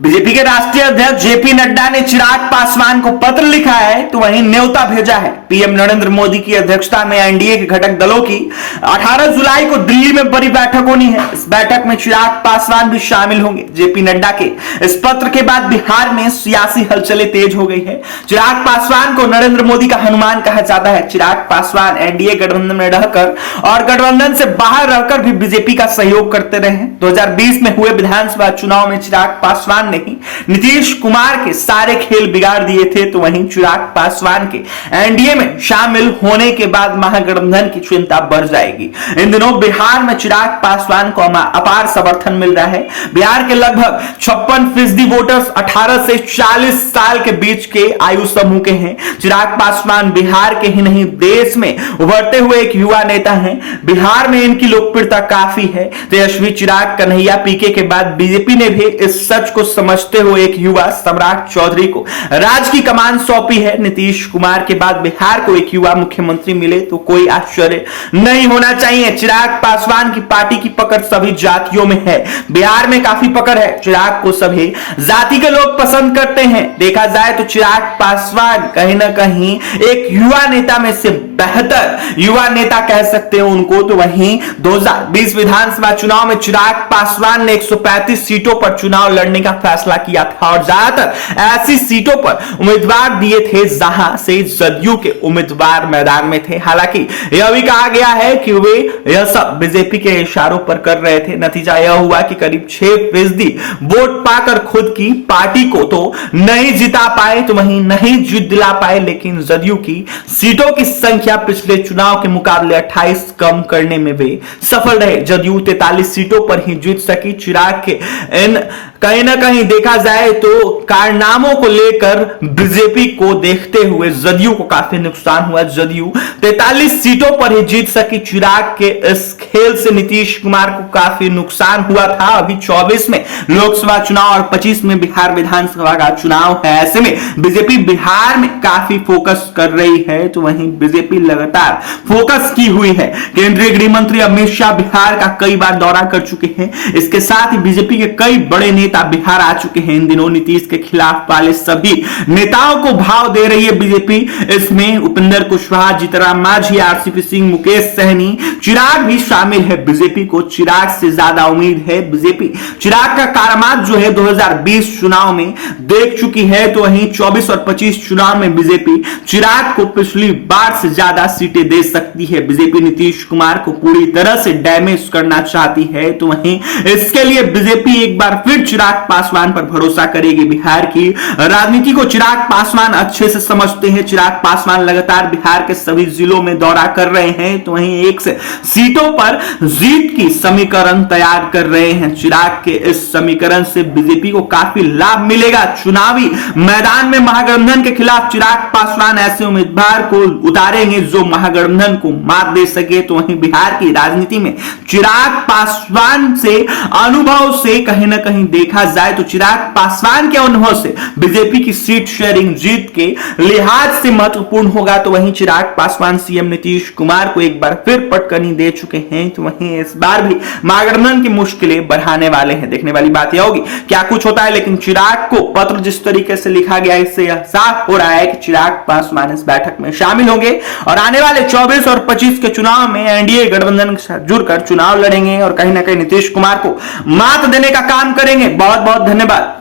BJP के राष्ट्रीय अध्यक्ष जेपी नड्डा ने चिराग पासवान को पत्र लिखा है तो वहीं न्योता भेजा है। पीएम नरेंद्र मोदी की अध्यक्षता में एनडीए के घटक दलों की 18 जुलाई को दिल्ली में बड़ी बैठक होनी है। इस बैठक में चिराग पासवान भी शामिल होंगे। जेपी नड्डा के इस पत्र के बाद बिहार में सियासी हलचलें तेज हो गई है। चिराग पासवान को नरेंद्र मोदी का हनुमान कहा जाता है। चिराग पासवान एनडीए गठबंधन में रहकर और गठबंधन से बाहर रहकर भी बीजेपी का सहयोग करते रहे हैं। 2020 में हुए विधानसभा चुनाव में चिराग पासवान नहीं, नीतीश कुमार के सारे खेल बिगाड़ दिए थे। तो वहीं चिराग पासवान के एनडीए में शामिल होने के बाद महागठबंधन की चिंता बढ़ जाएगी। इन दिनों बिहार में चिराग पासवान को अपार समर्थन मिल रहा है। बिहार के लगभग 56% वोटर्स 18 से 40 साल के बीच के आयु समूह के हैं। चिराग पासवान बिहार के ही नहीं देश में उभरते हुए एक युवा नेता हैं। बिहार में इनकी लोकप्रियता काफी है। तेजस्वी, चिराग, कन्हैया, पीके के बाद बीजेपी ने भी इस सच को समझते हुए एक युवा सम्राट चौधरी को राज की कमान सौंपी है। नीतीश कुमार के बाद बिहार को एक युवा मुख्यमंत्री मिले तो कोई आश्चर्य नहीं होना चाहिए। चिराग पासवान की पार्टी की पकड़ सभी जातियों में है। बिहार में काफी पकड़ है। चिराग को सभी जाति के लोग पसंद करते हैं। देखा जाए तो चिराग पासवान कहीं ना कहीं एक युवा नेता में से बेहतर युवा नेता कह सकते हैं उनको। तो वहीं 2020 विधानसभा चुनाव में चिराग पासवान ने 135 सीटों पर चुनाव लड़ने का फैसला किया था और ज्यादातर ऐसी सीटों पर उम्मीदवार दिए थे जहां से जदयू के उम्मीदवार मैदान में थे। हालांकि यह भी कहा गया है कि वे यह सब बीजेपी के इशारों पर कर रहे थे। नतीजा यह हुआ कि करीब 6% वोट पाकर खुद की पार्टी को तो नहीं जिता पाए, तो वहीं नहीं जीत दिला पाए, लेकिन जदयू की सीटों की संख्या पिछले चुनाव के मुकाबले 28 कम करने में वे सफल रहे। जदयू 43 सीटों पर ही जीत सकी। चिराग के इन कहीं ना कहीं देखा जाए तो कारनामों को लेकर बीजेपी को देखते हुए जदयू को काफी नुकसान हुआ। जदयू 43 सीटों पर ही जीत सकी। चिराग के इस खेल से नीतीश कुमार को काफी नुकसान हुआ था। अभी 24 में लोकसभा चुनाव और 25 में बिहार विधानसभा का चुनाव है। ऐसे में बीजेपी बिहार में काफी फोकस कर रही है। तो वहीं बीजेपी लगातार फोकस की हुई है। केंद्रीय गृह मंत्री अमित शाह बिहार का कई बार दौरा कर चुके हैं। इसके साथ ही बीजेपी के कई बड़े नेता बिहार आ चुके हैं। इन दिनों नीतीश के खिलाफ वाले सभी नेताओं को भाव दे रही है बीजेपी। इसमें उपेंद्र कुशवाहा, जीतनराम मांझी, आरसीपी सिंह, मुकेश सहनी, चिराग भी शामिल है। बीजेपी को चिराग से ज्यादा उम्मीद है। बीजेपी चिराग का कारामात जो है 2020 चुनाव में देख चुकी है। तो वहीं 24 और 25 चुनाव में बीजेपी चिराग को पिछली बार से ज्यादा सीटें दे सकती है। बीजेपी नीतीश कुमार को पूरी तरह से डैमेज करना चाहती है। तो वहीं इसके लिए बीजेपी एक बार फिर चिराग पासवान पर भरोसा करेगी। बिहार की राजनीति को चिराग पासवान अच्छे से समझते हैं। चिराग पासवान लगातार बिहार के सभी जिलों में दौरा कर रहे हैं। तो वहीं एक से सीटों पर जीत की समीकरण तैयार कर रहे हैं। चिराग के इस समीकरण से बीजेपी को काफी लाभ मिलेगा। चुनावी मैदान में महागठबंधन के खिलाफ चिराग पासवान ऐसे उम्मीदवार को उतारेंगे जो महागठबंधन को मात दे सके। तो वहीं बिहार की राजनीति में चिराग पासवान से अनुभव से कहीं ना कहीं देखा जाए तो चिराग पासवान के अनुभव से बीजेपी की सीट शेयरिंग जीत के लिहाज से महत्वपूर्ण होगा। तो वहीं चिराग पासवान सीएम नीतीश कुमार को एक बार फिर पटकनी दे चुके हैं। तो वहीं इस बार भी महागठबंधन की मुश्किलें बढ़ाने वाले हैं। देखने वाली बात यह होगी क्या कुछ होता है। लेकिन चिराग को पत्र जिस तरीके से लिखा गया इससे यह साफ हो रहा है कि चिराग पासवान इस बैठक में शामिल होंगे और आने वाले 24 और 25 के चुनाव में एनडीए गठबंधन के साथ जुड़कर चुनाव लड़ेंगे और कहीं ना कहीं नीतीश कुमार को मात देने का काम करेंगे। बहुत बहुत धन्यवाद।